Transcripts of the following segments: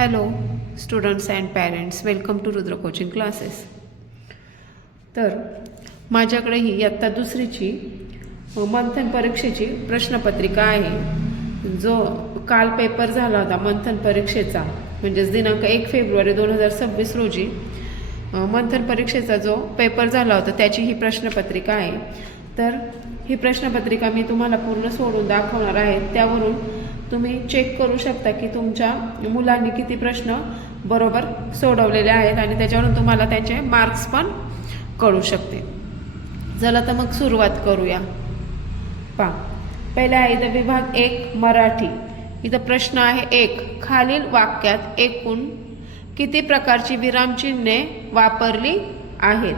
Hello students and parents welcome to Rudra coaching classes तर माझ्याकडे ही इयत्ता दुसरीची मंथन परीक्षेची प्रश्नपत्रिका आहे. जो काल पेपर झाला होता मंथन परीक्षेचा म्हणजेच दिनांक एक फेब्रुवारी दोन हजार सव्वीस रोजी मंथन परीक्षेचा जो पेपर झाला होता त्याची ही प्रश्नपत्रिका आहे. तर ही प्रश्नपत्रिका मी तुम्हाला पूर्ण सोडून दाखवणार आहे. त्यावरून तुम्ही चेक करू शकता की तुमच्या मुलांनी किती प्रश्न बरोबर सोडवलेले आहेत आणि त्याच्यावरून तुम्हाला त्याचे मार्क्स पण कळू शकते. चला तर मग सुरुवात करूया. पा पहिला आहे इथं विभाग एक मराठी. इथं प्रश्न आहे एक खालील वाक्यात एकूण किती प्रकारची विरामचिन्हे वापरली आहेत?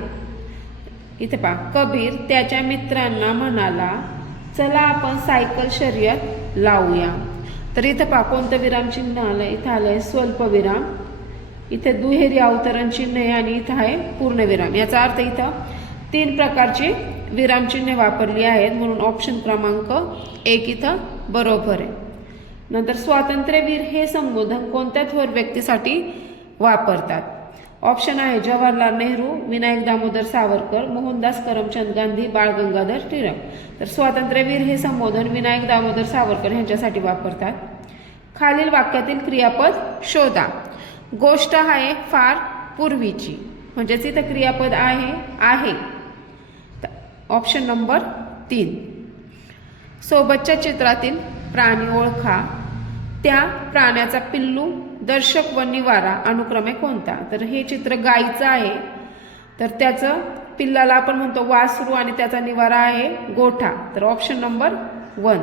इथे पहा कबीर त्याच्या मित्रांना म्हणाला चला आपण सायकल शर्यत लावूया. तर इथं पहा कोणतं विरामचिन्ह आलं इथं आलं आहे स्वल्पविराम इथे दुहेरी अवतरण चिन्ह आहे आणि इथं आहे पूर्णविराम याचा अर्थ इथं तीन प्रकारची विरामचिन्हे वापरली आहेत म्हणून ऑप्शन क्रमांक एक इथं बरोबर आहे. नंतर स्वातंत्र्यवीर हे संबोधन कोणत्या थोर व्यक्तीसाठी वापरतात? ऑप्शन आहे जवाहरलाल नेहरू विनायक दामोदर सावरकर मोहनदास करमचंद गांधी बाळ गंगाधर टिळक. तर स्वातंत्र्यवीर हे संबोधन विनायक दामोदर सावरकर यांच्यासाठी वापरतात. खालील वाक्यातील क्रियापद शोधा. गोष्ट आहे फार पूर्वीची. म्हणजेच इथं क्रियापद आहे आहे. ऑप्शन नंबर तीन. सोबतच्या चित्रातील प्राणी ओळखा. त्या प्राण्याचा पिल्लू दर्शक व निवारा अनुक्रमे कोणता? तर हे चित्र गायीचं आहे. तर त्याचं पिल्लाला आपण म्हणतो वासरू आणि त्याचा निवारा आहे गोठा. तर ऑप्शन नंबर वन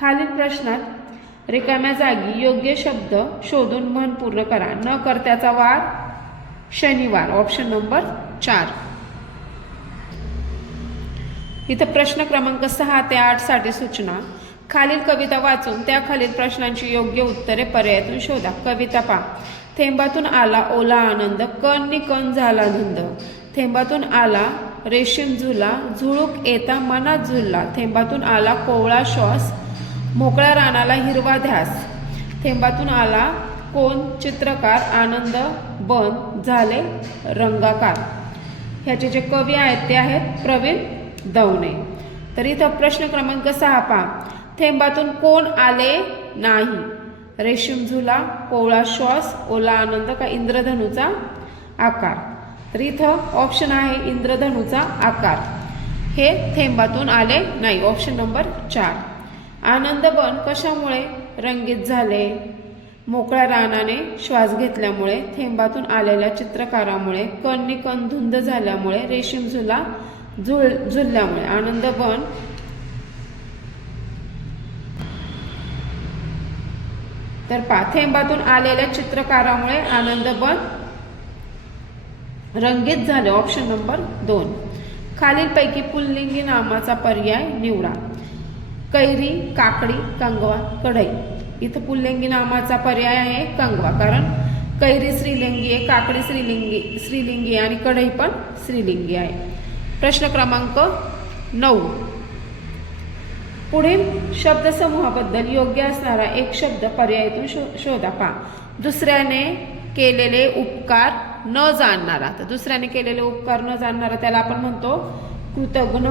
खालील प्रश्नात रिकाम्या जागी योग्य शब्द शोधून मन पूर्ण करा. न करत्याचा वार शनिवार. ऑप्शन नंबर चार. इथं प्रश्न क्रमांक सहा ते आठसाठी सूचना. खालील कविता वाचून त्या खालील प्रश्नांची योग्य उत्तरे पर्यायातून शोधा. कविता पा थेंबातून आला ओला आनंद कण नि कण झाला धुंद. थेंबातून आला रेशीम झुला झुळूक येता मनात झुलला. थेंबातून आला कोवळा श्वास मोकळ्या रानाला हिरवा ध्यास. थेंबातून आला कोण चित्रकार आनंद बन झाले रंगाकार. ह्याचे जे कवी आहेत ते आहेत प्रवीण दवणे. तर इथं प्रश्न क्रमांक सहा पहा. थेंबातून कोण आले नाही. रेशीम झुला कोवळा श्वास ओला आनंद का इंद्रधनुचा आकार? तर इथं ऑप्शन आहे इंद्रधनुचा आकार. हे थेंबातून आले नाही. ऑप्शन नंबर चार. आनंद बन कशामुळे रंगीत झाले? मोकळ्या रानाने श्वास घेतल्यामुळे थेंबातून आलेल्या चित्रकारामुळे कणनी कण धुंद झाल्यामुळे रेशीम झुला झुल झुलल्यामुळे. आनंद तर पाथेंबातून आलेल्या चित्रकारामुळे आनंदबन रंगीत झाले. ऑप्शन नंबर दोन. खालीलपैकी पुल्लिंगी नामाचा पर्याय निवडा. कैरी काकडी कंगवा कढई. इथं पुल्लिंगी नामाचा पर्याय आहे कंगवा. कारण कैरी स्त्रीलिंगी आहे काकडी स्त्रीलिंगी स्त्रीलिंगी आणि कढई पण स्त्रीलिंगी आहे. प्रश्न क्रमांक नऊ. पुढील शब्दसमूहाबद्दल योग्य असणारा एक शब्द पर्यायातून शो शोधा पा दुसऱ्याने केलेले उपकार न जाणणारा. तर दुसऱ्याने केलेले उपकार न जाणणारा त्याला आपण म्हणतो कृतघ्न.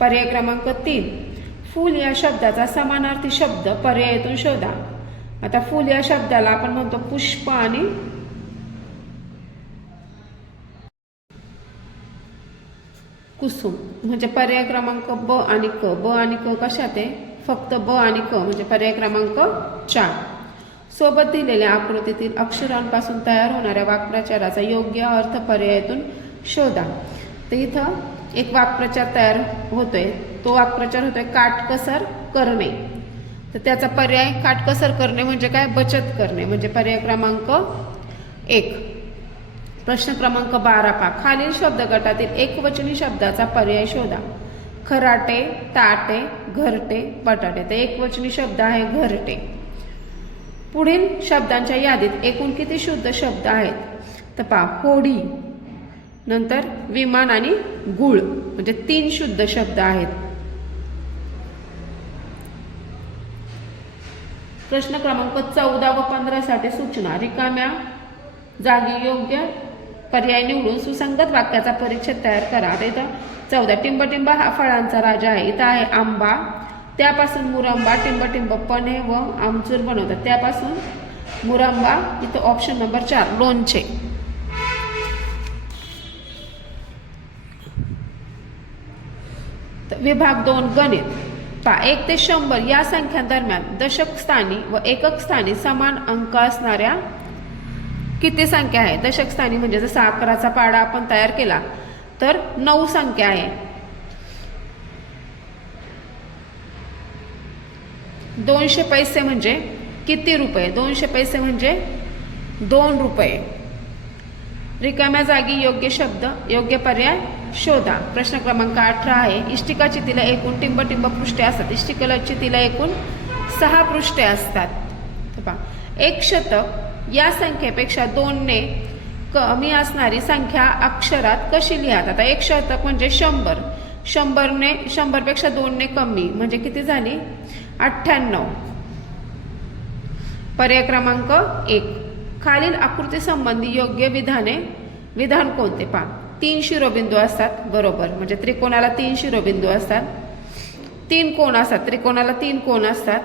पर्याय क्रमांक तीन. फूल या शब्दाचा समानार्थी शब्द पर्यायातून शोधा. आता फूल या शब्दाला आपण म्हणतो पुष्प आणि कुसुम म्हणजे पर्याय क्रमांक ब आणि क. ब आणि क कशात? आहे फक्त ब आणि क म्हणजे पर्याय क्रमांक चार. सोबत दिलेल्या आकृतीतील अक्षरांपासून तयार होणाऱ्या वाक्प्रचाराचा योग्य अर्थ पर्यायातून शोधा. तर इथं एक वाक्प्रचार तयार होतोय. तो वाक्प्रचार होतोय काटकसर करणे. तर त्याचा पर्याय काटकसर करणे म्हणजे काय? बचत करणे म्हणजे पर्याय क्रमांक एक. प्रश्न क्रमांक बारा पा खालील शब्द गटातील एकवचनी शब्दाचा पर्याय शोधा. खराटे ताटे घरटे बटाटे. तर एकवचनी शब्द आहे घरटे. पुढील शब्दांच्या यादीत एकूण किती शुद्ध शब्द आहेत? तर पा होडी. नंतर विमान आणि गुळ. म्हणजे तीन शुद्ध शब्द आहेत. प्रश्न क्रमांक चौदा व पंधरासाठी सूचना. रिकाम्या जागी योग्य पर्याय निवडून सुसंगत वाक्याचा परिच्छेद तयार करा. आता इथं चौदा टिंबटिंब हा फळांचा राजा आहे. इथं आहे आंबा त्यापासून मुरंबा टिंबटिंब पणे व आमचूर बनवतात. त्यापासून मुरंबा इथं ऑप्शन नंबर चार लोणचे. विभाग दोन गणित. पा एक ते शंभर या संख्यांदरम्यान दशक स्थानी व एकक स्थानी समान अंक असणाऱ्या किती संख्या आहे? दशकस्थानी म्हणजे जसं अकराचा पाडा आपण तयार केला तर नऊ संख्या आहे. दोनशे पैसे म्हणजे किती रुपये? दोनशे पैसे म्हणजे दोन रुपये. रिकाम्या जागी योग्य शब्द योग्य पर्याय शोधा. प्रश्न क्रमांक अठरा आहे. इष्टिकाची तिला एकूण टिंबटिंब पृष्ठे असतात. इष्टिकलाची तिला एकूण सहा पृष्ठे असतात. एक शतक या संख्येपेक्षा दोनने कमी असणारी संख्या अक्षरात कशी लिहात? आता एक शतक म्हणजे शंभर. शंभरने शंभरपेक्षा दोनने कमी म्हणजे किती झाली? अठ्ठ्याण्णव. पर्याय क्रमांक एक. खालील आकृती संबंधी योग्य विधाने विधान कोणते? पा तीन शिरोबिंदू असतात बरोबर. म्हणजे त्रिकोणाला तीन शिरोबिंदू असतात. तीन कोण असतात? त्रिकोणाला तीन कोण असतात?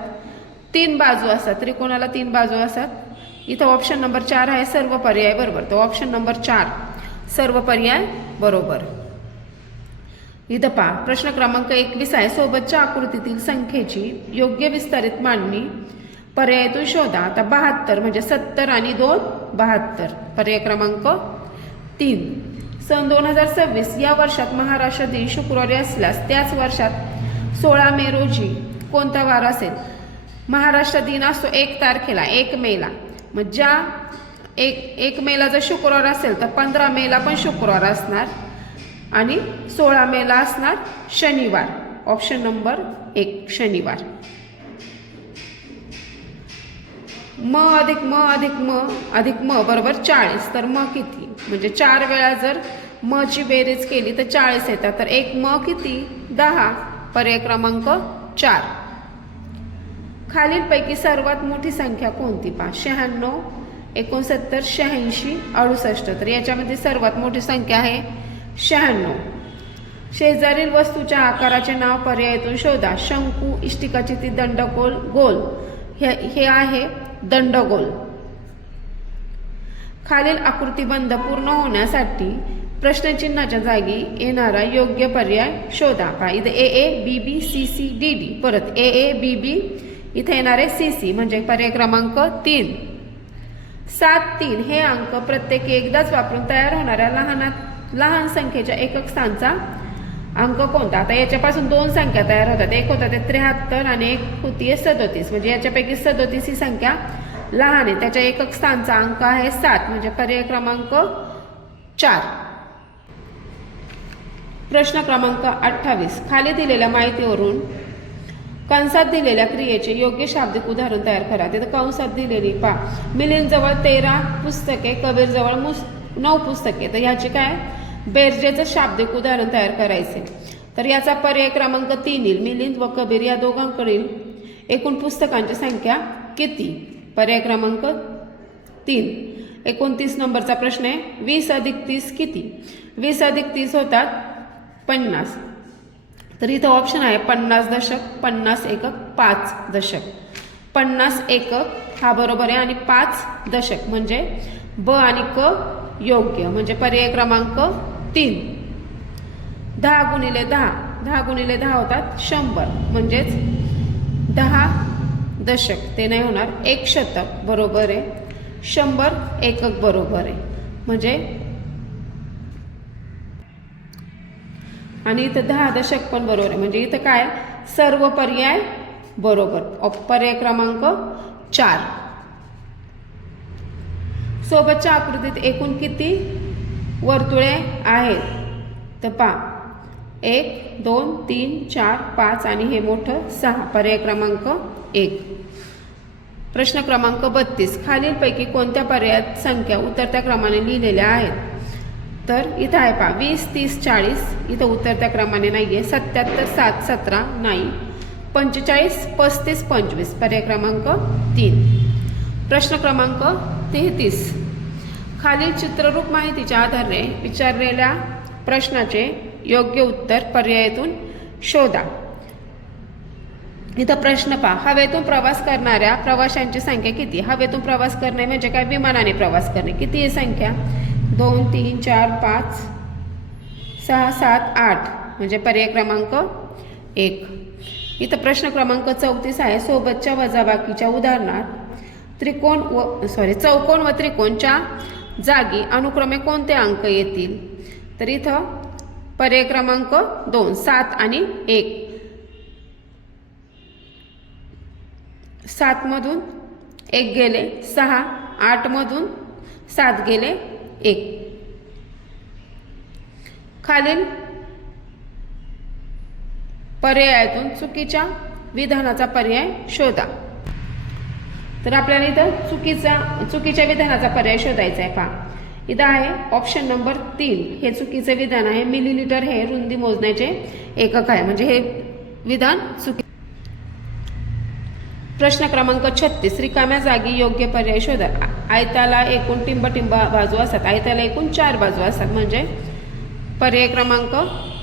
तीन बाजू असतात. त्रिकोणाला तीन बाजू असतात. इथं ऑप्शन नंबर चार आहे सर्व पर्याय बरोबर. तर ऑप्शन नंबर चार सर्व पर्याय बरोबर. इथं पहा प्रश्न क्रमांक एकवीस आहे. सोबतच्या आकृतीतील संख्येची योग्य विस्तारित मांडणी. पर्यायातून शोधा. आता बहात्तर म्हणजे सत्तर आणि दोन बहात्तर. पर्याय क्रमांक तीन. सन दोन हजार सव्वीस या वर्षात महाराष्ट्र दिन शुक्रवारी असल्यास त्याच वर्षात सोळा मे रोजी कोणता वार असेल? महाराष्ट्र दिन असतो एक तारखेला एक मेला. मग ज्या एक एक मेला जर शुक्रवार असेल तर पंधरा मेला पण शुक्रवार असणार आणि सोळा मेला असणार शनिवार. ऑप्शन नंबर एक शनिवार. म अधिक म अधिक म अधिक म बरोबर चाळीस. तर म किती? म्हणजे चार वेळा जर म ची बेरीज केली तर चाळीस येतात. तर एक म किती? दहा. पर्याय क्रमांक चार. खालीलपैकी सर्वात मोठी संख्या कोणती? पा शहाण्णव एकोणसत्तर शहाऐंशी अडुसष्ट. तर याच्यामध्ये सर्वात मोठी संख्या आहे शहाण्णव. शेजारील वस्तूच्या आकाराचे नाव पर्यायातून शोधा. शंकू इष्टिकाची ती दंडगोल गोल. हे हे आहे दंडगोल. खालील आकृतीबंध पूर्ण होण्यासाठी प्रश्नचिन्हाच्या जागी येणारा योग्य पर्याय शोधा. पहा इथे A A B B C C D D परत ए ए बी बी इथे येणार आहे सी सी म्हणजे पर्याय क्रमांक तीन. सात तीन हे अंक प्रत्येकी एकदाच वापरून तयार होणाऱ्या लहानात लहान संख्येच्या एकक स्थानचा अंक कोणता? आता याच्यापासून दोन संख्या तयार होतात. एक होता ते त्र्याहत्तर आणि एक होती आहे सदोतीस. म्हणजे याच्यापैकी सदोतीस ही संख्या लहान आहे. त्याच्या एकक स्थानचा अंक आहे सात म्हणजे पर्याय क्रमांक चार. प्रश्न क्रमांक अठ्ठावीस. खाली दिलेल्या माहितीवरून कंसात दिलेल्या क्रियेचे योग्य शाब्दिक उदाहरण तयार करा. तिथं कंसात दिलेली पा. मिलिंदजवळ तेरा पुस्तके कबीरजवळ मुस नऊ पुस्तके. तर ह्याचे काय? बेरजेचं शाब्दिक उदाहरण तयार करायचे. तर याचा पर्याय क्रमांक तीन येईल. मिलिंद व कबीर या दोघांकडील एकूण पुस्तकांची संख्या किती? पर्याय क्रमांक तीन. एकोणतीस नंबरचा प्रश्न आहे. वीस अधिक तीस किती? वीस अधिक तीस होतात पन्नास. तर इथं ऑप्शन आहे पन्नास दशक पन्नास एकक पाच दशक. पन्नास एकक हा बरोबर आहे आणि पाच दशक म्हणजे ब आणि क योग्य म्हणजे पर्याय क्रमांक तीन. दहा गुणिले दहा. दहा गुणिले दहा होतात शंभर म्हणजेच दहा दशक. ते नाही होणार एक शतक बरोबर आहे. शंभर एकक बरोबर आहे. म्हणजे आणि इथं दहा दशक पण बरोबर आहे. म्हणजे इथं काय? सर्व पर्याय बरोबर. पर्याय क्रमांक चार. सोबतच्या आकृतीत एकूण किती वर्तुळे आहेत? तर पा एक दोन तीन चार पाच आणि हे मोठं सहा. पर्याय क्रमांक एक. प्रश्न क्रमांक बत्तीस. खालीलपैकी कोणत्या पर्यायात संख्या उतरत्या क्रमाने लिहिलेल्या आहेत? तर इथं आहे पा वीस तीस चाळीस. इथं उतरत्या क्रमाने नाही आहे सत्याहत्तर सात सतरा नाही. पंचेचाळीस पस्तीस पंचवीस. पर्याय क्रमांक तीन. प्रश्न क्रमांक तेहतीस. खालील चित्ररूप माहितीच्या आधारे विचारलेल्या प्रश्नाचे योग्य उत्तर पर्यायातून शोधा. इथं प्रश्न पहा हवेतून प्रवास करणाऱ्या प्रवाशांची संख्या किती? हवेतून प्रवास करणे म्हणजे काय? विमानाने प्रवास करणे. किती आहे संख्या? दोन तीन चार पाच सहा सात आठ म्हणजे पर्याय क्रमांक एक. इथं प्रश्न क्रमांक चौतीस आहे. सोबतच्या वजाबाकीच्या उदाहरणात त्रिकोण व सॉरी चौकोन व त्रिकोणच्या जागी अनुक्रमे कोणते अंक येतील? तर इथं पर्याय क्रमांक दोन सात आणि एक. सातमधून एक गेले सहा आठमधून सात गेले एक. खालील पर्यायातून चुकीच्या विधानाचा पर्याय शोधा. तर आपल्याला इथं चुकीचा चुकीच्या विधानाचा पर्याय शोधायचा आहे पहा. इथं आहे ऑप्शन नंबर तीन. हे चुकीचं विधान आहे. मिलीलिटर हे रुंदी मोजण्याचे एकक आहे. म्हणजे हे विधान चुकी प्रश्न क्रमांक छत्तीस रिकाम्या जागी योग्य पर्याय शोधा. आयताला एकूण टिंब बाजू असतात. आयताला एकूण चार बाजू असतात. म्हणजे पर्याय क्रमांक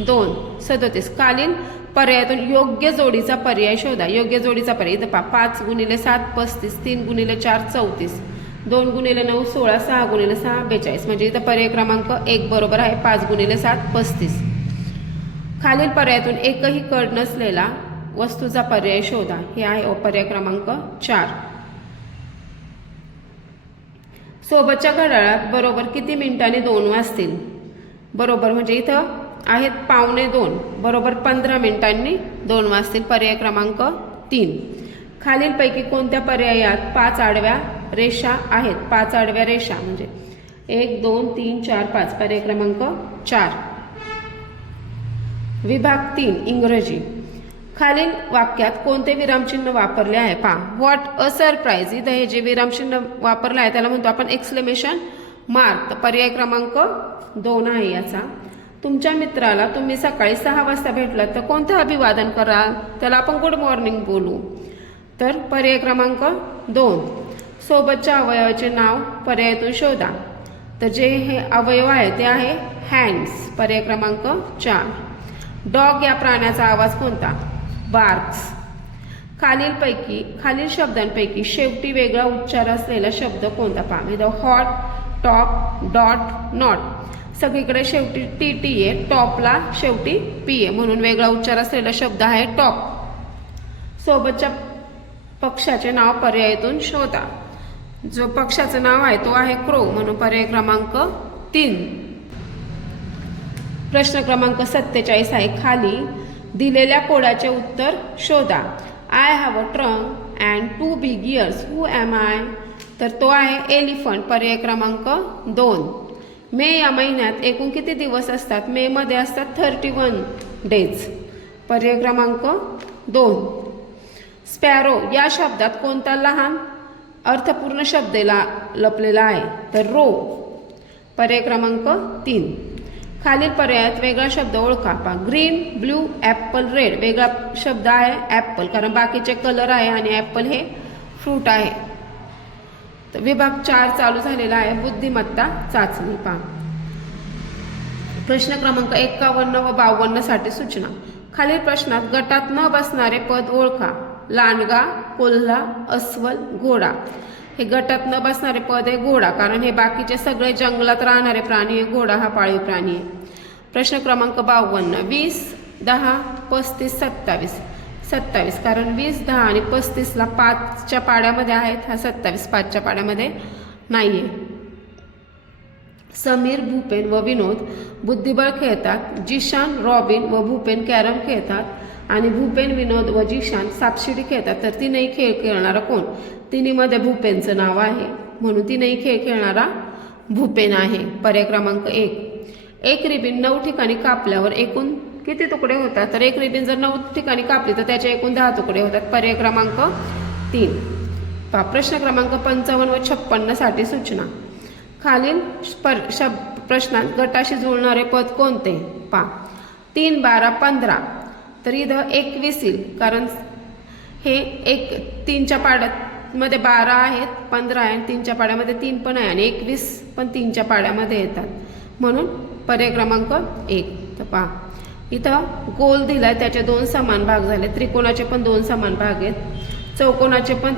दोन सदोतीस. कालीन पर्यायातून योग्य जोडीचा पर्याय शोधा. योग्य जोडीचा पर्याय. इथं पा पाच गुणिले सात पस्तीस. तीन गुणिले चार चौतीस. दोन गुणिले नऊ सोळा. सहा गुणिले सहा बेचाळीस. म्हणजे इथं पर्याय क्रमांक एक बरोबर आहे. पाच गुणिले सात पस्तीस. खालील पर्यायातून एकही कड नसलेला वस्तूचा पर्याय शोधा. हे आहे पर्याय क्रमांक चार. सोबतच्या घड्याळात बरोबर किती मिनिटांनी दोन वाजतील? बरोबर म्हणजे इथं आहेत पावणे दोन. बरोबर पंधरा मिनिटांनी दोन वाजतील. पर्याय क्रमांक तीन. खालीलपैकी कोणत्या पर्यायात पाच आडव्या रेषा आहेत? पाच आडव्या रेषा म्हणजे एक दोन तीन चार पाच. पर्याय क्रमांक चार. विभाग तीन इंग्रजी. खालील वाक्यात कोणते विरामचिन्ह वापरले आहे? पहा. व्हॉट अ सरप्राईज इथं हे जे विरामचिन्ह वापरलं आहे त्याला म्हणतो आपण एक्सक्लेमेशन मार्क तर पर्याय क्रमांक दोन आहे याचा. तुमच्या मित्राला तुम्ही सकाळी सहा वाजता भेटलात तर कोणतं अभिवादन कराल? त्याला आपण गुड मॉर्निंग बोलू. तर पर्याय क्रमांक दोन. सोबतच्या अवयवाचे नाव पर्यायातून शोधा. तर जे हे अवयव आहे ते आहे हँड्स पर्याय क्रमांक चार. डॉग या प्राण्याचा आवाज कोणता? बार्क्स. खालीलपैकी खालील शब्दांपैकी शेवटी वेगळा उच्चार असलेला शब्द कोणता पहा? The hot top dot not सगळीकडे शेवटी टी टी आहे टॉपला शेवटी पी आहे म्हणून वेगळा उच्चार असलेला शब्द आहे टॉप सोबतच्या पक्षाचे नाव पर्यायातून शोधा. जो पक्षाचं नाव आहे तो आहे क्रो म्हणून पर्याय क्रमांक तीन. प्रश्न क्रमांक सत्तेचाळीस आहे. खाली दिलेल्या कोडाचे उत्तर शोधा. I have a trunk and two big ears who am I तर तो आहे एलिफंट पर्याय क्रमांक दोन. मे या महिन्यात एकूण किती दिवस असतात? मेमध्ये असतात थर्टी वन डेज पर्याय क्रमांक दोन. स्पॅरो या शब्दात कोणता लहान अर्थपूर्ण शब्देला लपलेला आहे? तर रो पर्याय क्रमांक तीन. खालील पर्यायात वेगळा शब्द ओळखा. पहा ग्रीन ब्ल्यू ॲपल रेड वेगळा शब्द आहे ॲपल कारण बाकीचे कलर आहे आणि ॲपल हे फ्रूट आहे. तर विभाग चार चालू झालेला आहे. बुद्धिमत्ता चाचणी पहा. प्रश्न क्रमांक एक्कावन्न व बावन्नसाठी सूचना. खालील प्रश्नात गटात न बसणारे पद ओळखा. लांडगा कोल्हा अस्वल घोडा. हे गटात न बसणारे पद आहे घोडा कारण हे बाकीचे सगळे जंगलात राहणारे प्राणी आहे घोडा हा पाळीव प्राणी आहे. प्रश्न क्रमांक बावन्न वीस दहा पस्तीस सत्तावीस. सत्तावीस कारण वीस दहा आणि पस्तीसला पाचच्या पाड्यामध्ये आहेत हा सत्तावीस पाचच्या पाड्यामध्ये नाही आहे समीर भूपेन व विनोद बुद्धिबळ खेळतात जिशान रॉबिन व भूपेन कॅरम खेळतात आणि भूपेन विनोद व जिशान सापशिडी खेळतात तर तीनही खेळ खेळणारा कोण? तिन्हीमध्ये भूपेनचं नाव आहे. म्हणून तिनेही खेळ खेळणारा भूपेन आहे. पर्याय क्रमांक एक. एक रिबीन नऊ ठिकाणी कापल्यावर एकूण किती तुकडे होतात? तर एक रिबीन जर नऊ ठिकाणी कापली तर त्याचे एकूण दहा तुकडे होतात. पर्याय क्रमांक तीन. पा प्रश्न क्रमांक पंचावन्न व छप्पन्नसाठी सूचना. खालील पर शब प्रश्नात गटाशी जुळणारे पद कोणते? पा तीन बारा पंधरा. तर इथं एकवीस येईल कारण हे एक तीनच्या पाड्यात मध्ये बारा आहेत पंधरा आहे आणि तीनच्या पाड्यामध्ये तीन पण आहे आणि एकवीस पण तीनच्या पाड्यामध्ये येतात. म्हणून पर्याय क्रमांक एक. तर पहा इथं गोल दिला आहे त्याचे दोन समान भाग झाले. त्रिकोणाचे पण दोन समान भाग आहेत. चौकोनाचे पण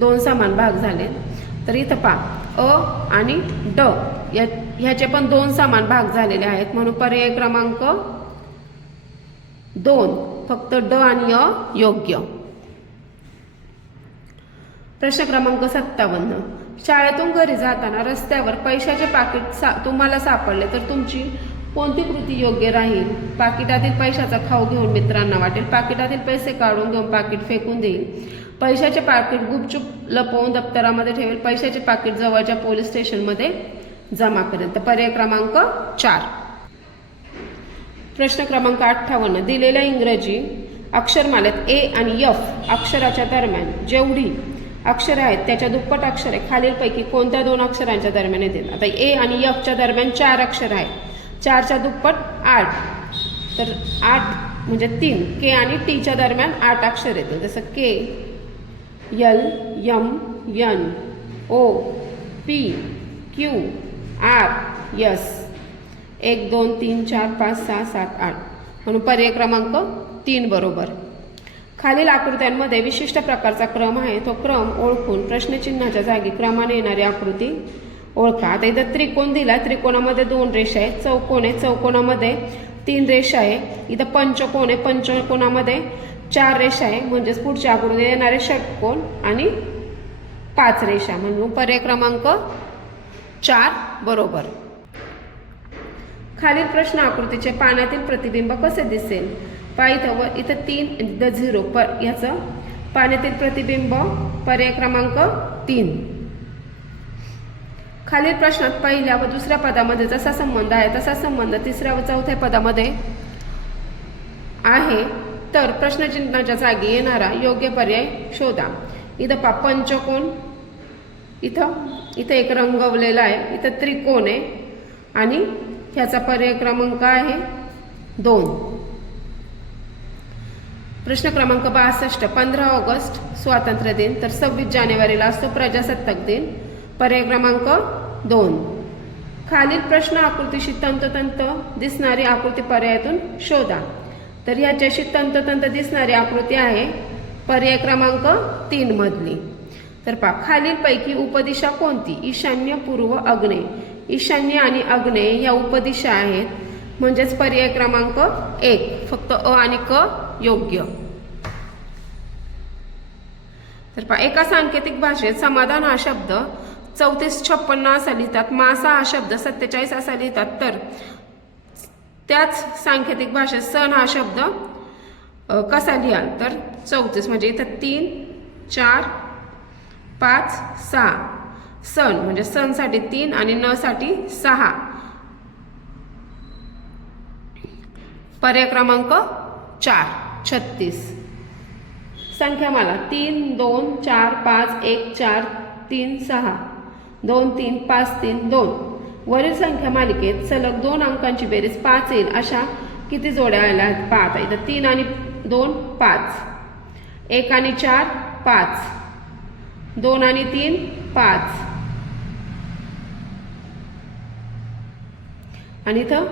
दोन समान भाग झाले तर इथं पहा अ आणि ड या ह्याचे पण दोन समान भाग झालेले आहेत. म्हणून पर्याय क्रमांक दोन. फक्त ड आणि अ योग्य. प्रश्न क्रमांक सत्तावन्न. शाळेतून घरी जाताना रस्त्यावर पैशाचे पाकिट सा तुम्हाला सापडले तर तुमची कोणती कृती योग्य राहील? पाकिटातील पैशाचा खाऊ घेऊन मित्रांना वाटेल. पाकिटातील पैसे काढून घेऊन पाकिट फेकून देईल. पैशाचे पाकिट गुपचूप लपवून दप्तरामध्ये ठेवेल. पैशाचे पाकिट जवळच्या पोलीस स्टेशनमध्ये जमा करेल. तर पर्याय क्रमांक चार. प्रश्न क्रमांक अठ्ठावन्न. दिलेल्या इंग्रजी अक्षरमालेत ए आणि यफ अक्षराच्या दरम्यान जेवढी अक्षरं आहेत त्याच्या दुप्पट अक्षर आहे खालीलपैकी कोणत्या दोन अक्षरांच्या दरम्यान येतील? आता ए आणि यफच्या दरम्यान चार अक्षर आहेत. चारच्या दुप्पट आठ. तर आठ म्हणजे तीन. के आणि टीच्या दरम्यान आठ अक्षर येतील. जसं K L M N O P Q R S एक दोन तीन चार पाच सहा सात आठ. म्हणून पर्याय क्रमांक तीन बरोबर. खालील आकृत्यांमध्ये विशिष्ट प्रकारचा क्रम आहे. तो क्रम ओळखून प्रश्नचिन्हाच्या जागी क्रमाने येणारी आकृती ओळखा. आता इथं त्रिकोण दिला त्रिकोणामध्ये दोन रेषा आहेत. चौकोन आहे. चौकोनामध्ये तीन रेषा आहे. इथं पंचकोन आहे. पंचकोनामध्ये चार रेषा आहे. म्हणजेच पुढच्या आकृती येणारे षटकोन आणि पाच रेषा. म्हणून पर्याय क्रमांक चार. बरोबर. खालील प्रश्न आकृतीचे पाण्यातील प्रतिबिंब कसे दिसेल? पहा इथं व इथं तीन द झिरो पर याचं पाण्यातील प्रतिबिंब पर्याय क्रमांक तीन. खालील प्रश्नात पहिल्या व दुसऱ्या पदामध्ये जसा संबंध आहे तसा संबंध तिसऱ्या व चौथ्या पदामध्ये आहे. तर प्रश्नचिन्हाच्या जागी येणारा योग्य पर्याय शोधा. इथं पा पंचकोन इथं इथं एक रंगवलेला आहे इथं त्रिकोण आहे आणि ह्याचा पर्याय क्रमांक आहे दोन. प्रश्न क्रमांक बासष्ट पंधरा ऑगस्ट स्वातंत्र्य दिन तर सव्वीस जानेवारीला असतो प्रजासत्ताक दिन. पर्याय क्रमांक दोन. खालील प्रश्न आकृतीशी तंतोतंत दिसणारी आकृती पर्यायातून शोधा. तर ह्याच्याशी तंतोतंत दिसणारी आकृती आहे पर्याय क्रमांक तीन मधली. तर पहा खालीलपैकी उपदिशा कोणती? ईशान्य पूर्व अग्ने. ईशान्य आणि अग्ने या उपदिशा आहेत. म्हणजेच पर्याय क्रमांक एक. फक्त अ आणि क योग्य. तर पहा एका सांकेतिक भाषेत समाधान हा शब्द चौतीस छप्पन्न असा लिहितात मासा हा शब्द सत्तेचाळीस असा लिहितात. तर त्याच सांकेतिक भाषेत सण हा शब्द कसा लिहाल? तर चौतीस म्हणजे इथं तीन चार पाच सहा. सण म्हणजे सणसाठी तीन आणि न साठी सहा. पर्याय क्रमांक चार. छत्तीस. संख्यामाला तीन दोन चार पाच एक चार तीन सहा दोन तीन पाच तीन दोन. वरील संख्या मालिकेत सलग दोन अंकांची बेरीज पाच येईल अशा किती जोड्या आल्या आहेत? पाच. इथं तीन आणि दोन पाच. एक आणि चार पाच. दोन आणि तीन पाच. आणि इथं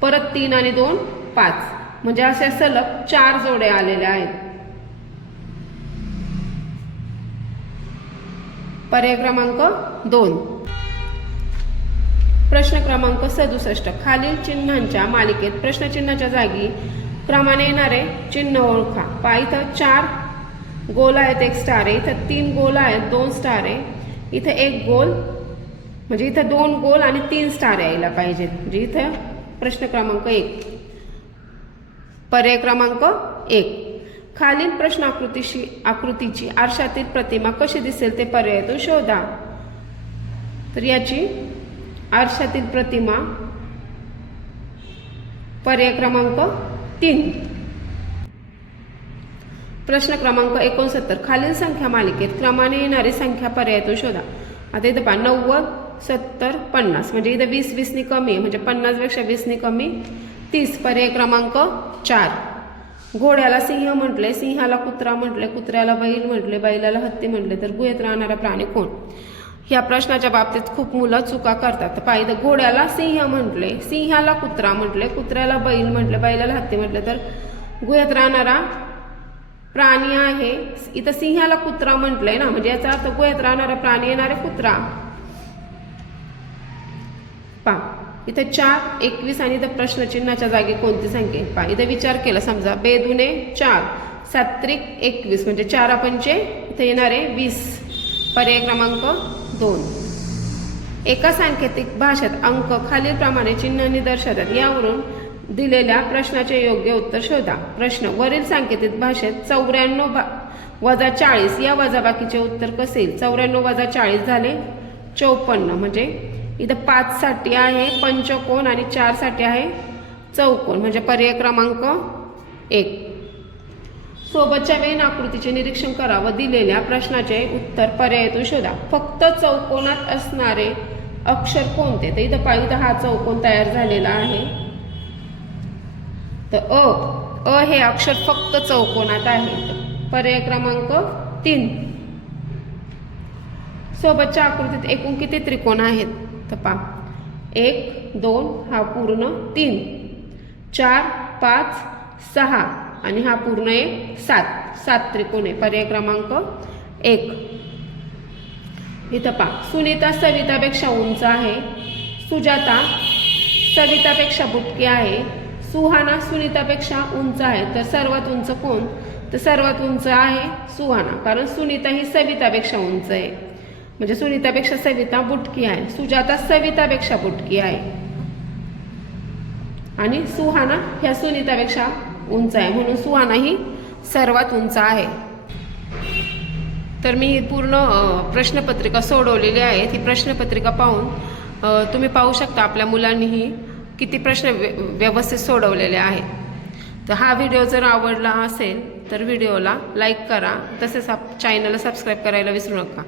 परत तीन आणि दोन पाच. म्हणजे अशा सलग चार जोड्या आलेल्या आहेत. पर्याय क्रमांक दोन. प्रश्न क्रमांक सदुसष्ट. खालील चिन्हांच्या मालिकेत प्रश्नचिन्हाच्या जागी क्रमाने येणारे चिन्ह ओळखा. पा इथं चार गोल आहेत एक स्टार आहे. इथं तीन गोल आहेत दोन स्टार आहे. इथं एक गोल म्हणजे इथं दोन गोल आणि तीन स्टार यायला पाहिजेत. म्हणजे इथं प्रश्न क्रमांक एक. पर्याय क्रमांक एक. खालील प्रश्न आकृतीशी आकृतीची आरशातील प्रतिमा कशी दिसेल ते पर्यायातून शोधा. तर याची आरशातील प्रतिमा पर्याय क्रमांक तीन. प्रश्न क्रमांक एकोणसत्तर. खालील संख्या मालिकेत क्रमाने येणारी संख्या पर्यायातून शोधा. आता इथं पहा नव्वद सत्तर पन्नास. म्हणजे इथं वीस वीसनी कमी म्हणजे पन्नासपेक्षा वीसनी कमी तीस पर्याय क्रमांक चार. घोड्याला सिंह म्हटले सिंहाला कुत्रा म्हटले कुत्र्याला बैल म्हटले बैलाला हत्ती म्हटले तर गुहेत राहणारा प्राणी कोण? ह्या प्रश्नाच्या बाबतीत खूप मुलं चुका करतात. पाहिजे घोड्याला सिंह म्हटले सिंहाला कुत्रा म्हटले कुत्र्याला बैल म्हटले बैलाला हत्ती म्हटले तर गुहेत राहणारा प्राणी आहे. इथं सिंहाला कुत्रा म्हटलंय ना म्हणजे याचा अर्थ गुहेत राहणारा प्राणी येणारे कुत्रा. पा इथं चार एकवीस आणि इथं प्रश्नचिन्हाच्या जागी कोणती संख्या पहा इथं विचार केला समजा बेदुने चार. सात्रिक एकवीस. म्हणजे चार पंचे इथं येणारे वीस. पर्याय क्रमांक दोन. एका सांकेतिक भाषेत अंक खालीलप्रमाणे चिन्हांनी दर्शवतात यावरून दिलेल्या प्रश्नाचे योग्य उत्तर शोधा. प्रश्न वरील सांकेतिक भाषेत चौऱ्याण्णव बा वजा चाळीस या वजाबाकीचे उत्तर कसे? चौऱ्याण्णव वजा चाळीस झाले चौपन्न. म्हणजे इथं पाचसाठी आहे पंचकोन आणि चारसाठी आहे चौकोन म्हणजे पर्याय क्रमांक एक. सोबतच्या वेन आकृतीचे निरीक्षण करा व दिलेल्या प्रश्नाचे उत्तर पर्यायातून शोधा. फक्त चौकोनात असणारे अक्षर कोणते? तर इथं पाहिजे हा चौकोन तयार झालेला आहे. तर अ अ हे अक्षर फक्त चौकोनात आहे. पर्याय क्रमांक तीन. सोबतच्या आकृतीत एकूण किती त्रिकोण आहेत? तर एक दोन हा पूर्ण तीन. चार पाच सहा आणि हा पूर्ण एक सात. सात त्रिकोण. आहे पर्याय क्रमांक एक. इथं पा सुनीता सवितापेक्षा उंच आहे. सुजाता सवितापेक्षा बुटकी आहे. सुहाना सुनीतापेक्षा उंच आहे. तर सर्वात उंच कोण? तर सर्वात उंच आहे सुहाना. कारण सुनीता ही सवितापेक्षा उंच आहे. म्हणजे सुनीतापेक्षा सविता बुटकी आहे. सुजाता सवितापेक्षा बुटकी आहे. आणि सुहाना ह्या सुनीतापेक्षा उंच आहे. म्हणून सुहाना ही सर्वात उंच आहे. तर मी ही पूर्ण प्रश्नपत्रिका सोडवलेली आहे. ती प्रश्नपत्रिका पाहून तुम्ही पाहू शकता आपल्या मुलांनीही किती प्रश्न व्य व्यवस्थित सोडवलेले आहेत तर हा व्हिडिओ जर आवडला असेल तर व्हिडिओला लाईक करा. तसेच आप चॅनलला सबस्क्राईब करायला विसरू नका.